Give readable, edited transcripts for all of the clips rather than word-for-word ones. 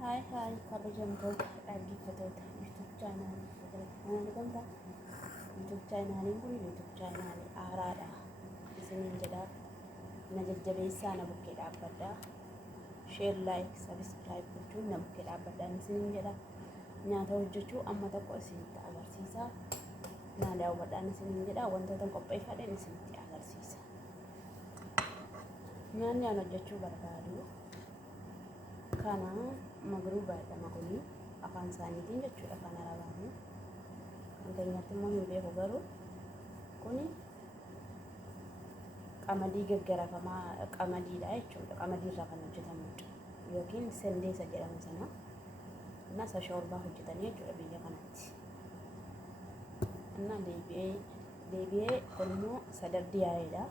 Hai kabajamtoota dhaggeeffattoota YouTube chaanaalii argamta. YouTube chaanaaliin kun YouTube chaanaalii haaraadha. Isiniin jedhaa na jajjabeessaa na bukkee dhaabbadhaa. Share, like, subscribe gochuun na bukkee dhaabbadhaan isiniin jedha. Nyaata hojjechuu amma tokko isinitti agarsiisa. Na daawwadhaan isiniin jedha. Wantoota qopheeffadhaan isinitti agarsiisa. Nyaanni aan hojjechuu barbaadu kana magruubaadha kuni afaan isaaniitiin jechuudha kan arabaani kan keenyatti immoo hin beeku garuu kuni qamadii gaggarafamaa qamadiidha jechuudha. Qamadii irraa kan hojjetamudha yookiin sendeesa jedhama sana እና ሰሾርባ hojjetanii jechuudha biyya kanatti. እና deebi'ee kun immoo sadardiyaa'eedha.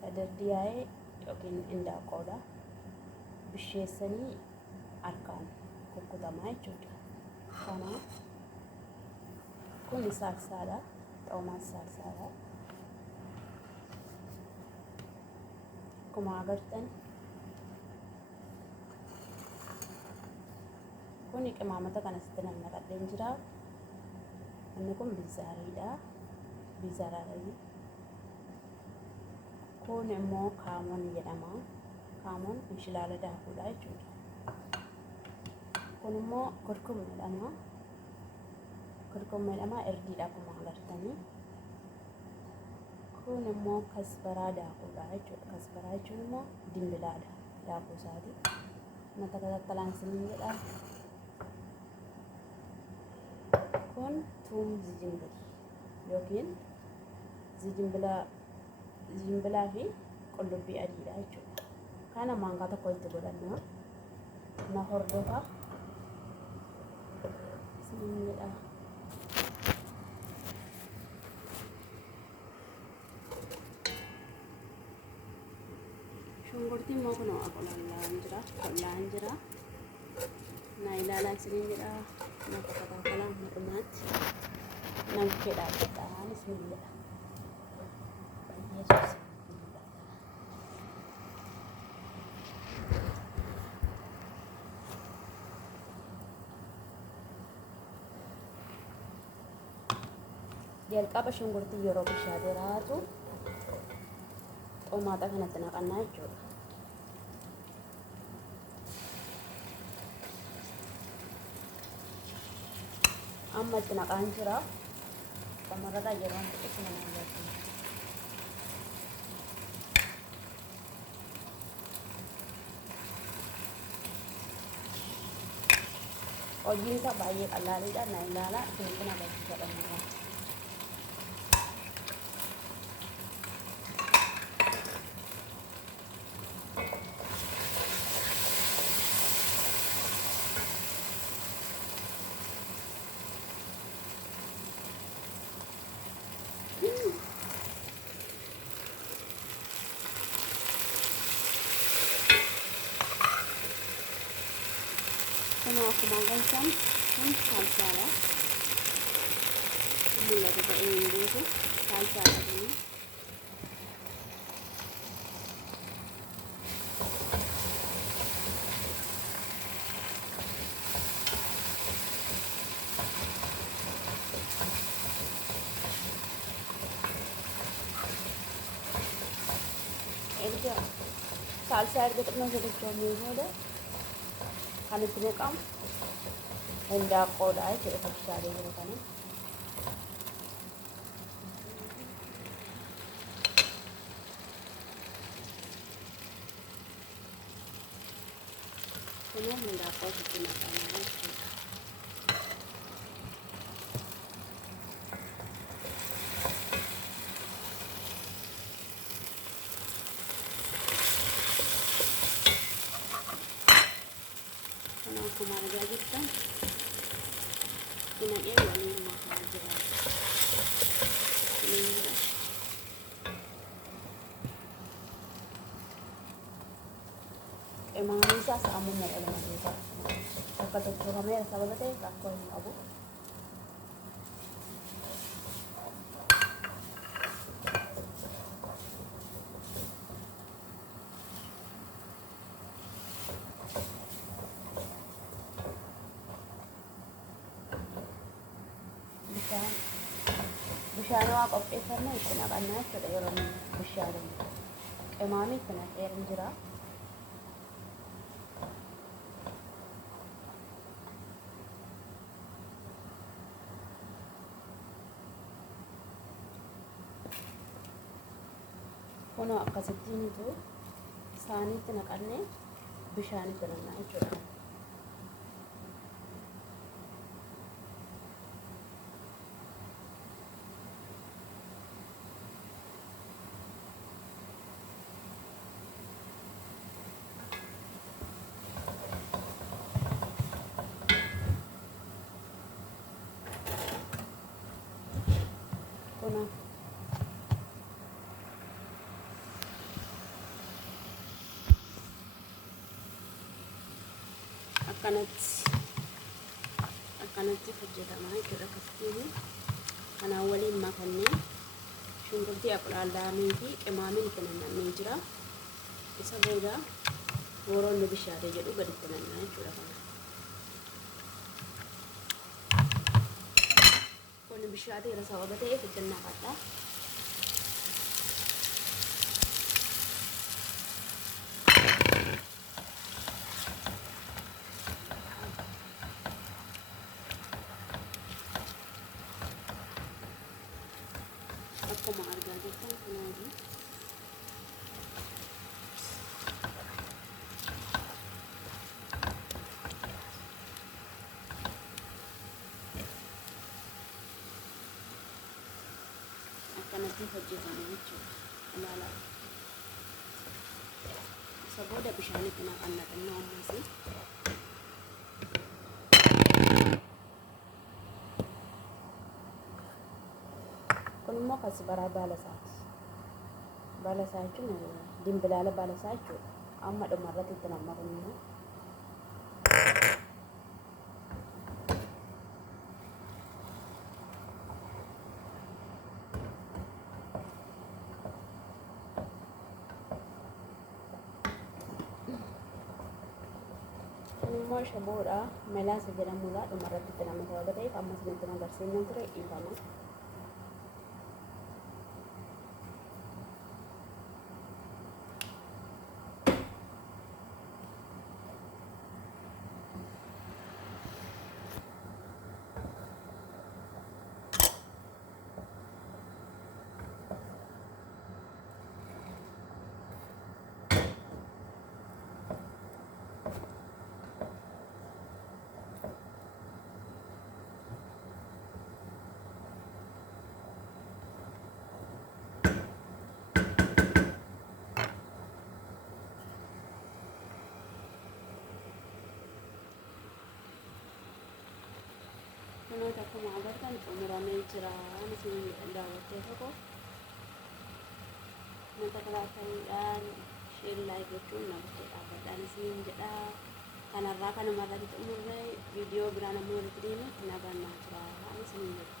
Sadardiyaa'ee yookiin indaaqoodha. Bisheessanii harkaan kukkutamaa jechuudha. Kanaaf kun saalsaadha. Xoomaan saalsaadha. Akkuma agartan kun qimaamata kanatti nannaqadheen jira. Inni kun bizaariidha. Bizaarii. Kun immoo kaamoon jedhama. Kaamoon inshilaala daakuudha jechuudha. Kun immoo kurkummeedhama. Kurkummeedhama erdiidha akkuma agartanii. Kun immoo kasbaraa daakuudha jechuudha. Kasbaraa jechuun immoo dimbilaadha daakuu isaati. Mata katattalaan isiniin jedha. Kun tuum zijimbil yookiin zijimbilaa fi qullubbii adiidha jechuudha. Kana maangaa tokko itti godhanna. Na hordofa. Isiniin jedha. Shunkurtiin immoo kunoo qollaan jira. Na ilaalaa isiniin jedha. Na kakataafalaan na dhumaatti. Na bukkee dhaabbadhaan isiniin jedha. Yesuus. Jalqaba shunkurtii yeroo bishaatee raatu xoomaata kanatti naqannaa jechuudha. Amma itti naqaan jira. Qamarraa yeroo xixiqqoo nama agarsiisa. Hojiin isaa baay'ee qal'aadha. Na ilaalaa isin kun agarsiisadha. Akkuma agartan kun saalsaadha. Mul'ata ta'ee hin beeku saalsaadha kuni. Salsa erga xiqqoo sochoomee booda kan itti naqamu hindaanqoodha jechuudha. Fakkiishaalee jiru kana. Kunoo hindaanqoo itti naqamaa jechuudha. Akkuma argaa jirtan dinagdee waliin makaa jira. Qimaamni isaas ammuma dhalama keessa akka tottoofameera sababa ta'eef rakkoo hin qabu. bishaan waa qopheeffannee itti naqannaa jechuudha. Yeroo bishaan qimaamii itti naqeera jira. Kun akkasittiinitu saaniitti naqannee bishaan itti naqnaa jechuudha. Kun akkanatti hojjetamaa jechuudha. Akkasittiin kanaan waliin makannee shunkurtii aqulaalaamii fi qimaamiin itti naqannee jira. Isa booda woroonni bishaatee jedhu gaditti naqnaa jechuudha. Kun bishaateera sababa ta'eef itti naqadha. Akkuma argaa jirtan kunuunsi akkanatti hojjetame jechuudha. Ilaalaa isa booda bishaanitti naqannaa ammasii kun immoo kasbaraa baalasaati. Baalasaa jechuun dimbilaala baalasaa jechuudha. Amma dhumarratti itti naqannaa. Kun immoo shaboodha. Melaasa jedhamudha. Dhumarratti itti naqna sababa ta'eef amma isinitti agarsiisnaan ture dhiifama. Kunoota akkuma agartan xumuramee jira. Isin daawwattee tokko nata kalaasaniidhaan sheen laayik gochuun namoota dhaabbataan isin jedha. Kanarraa kanumarratti xumurree viidiyoo biraan ammoo walitti deemee nagaan naa jira. Isin jedha.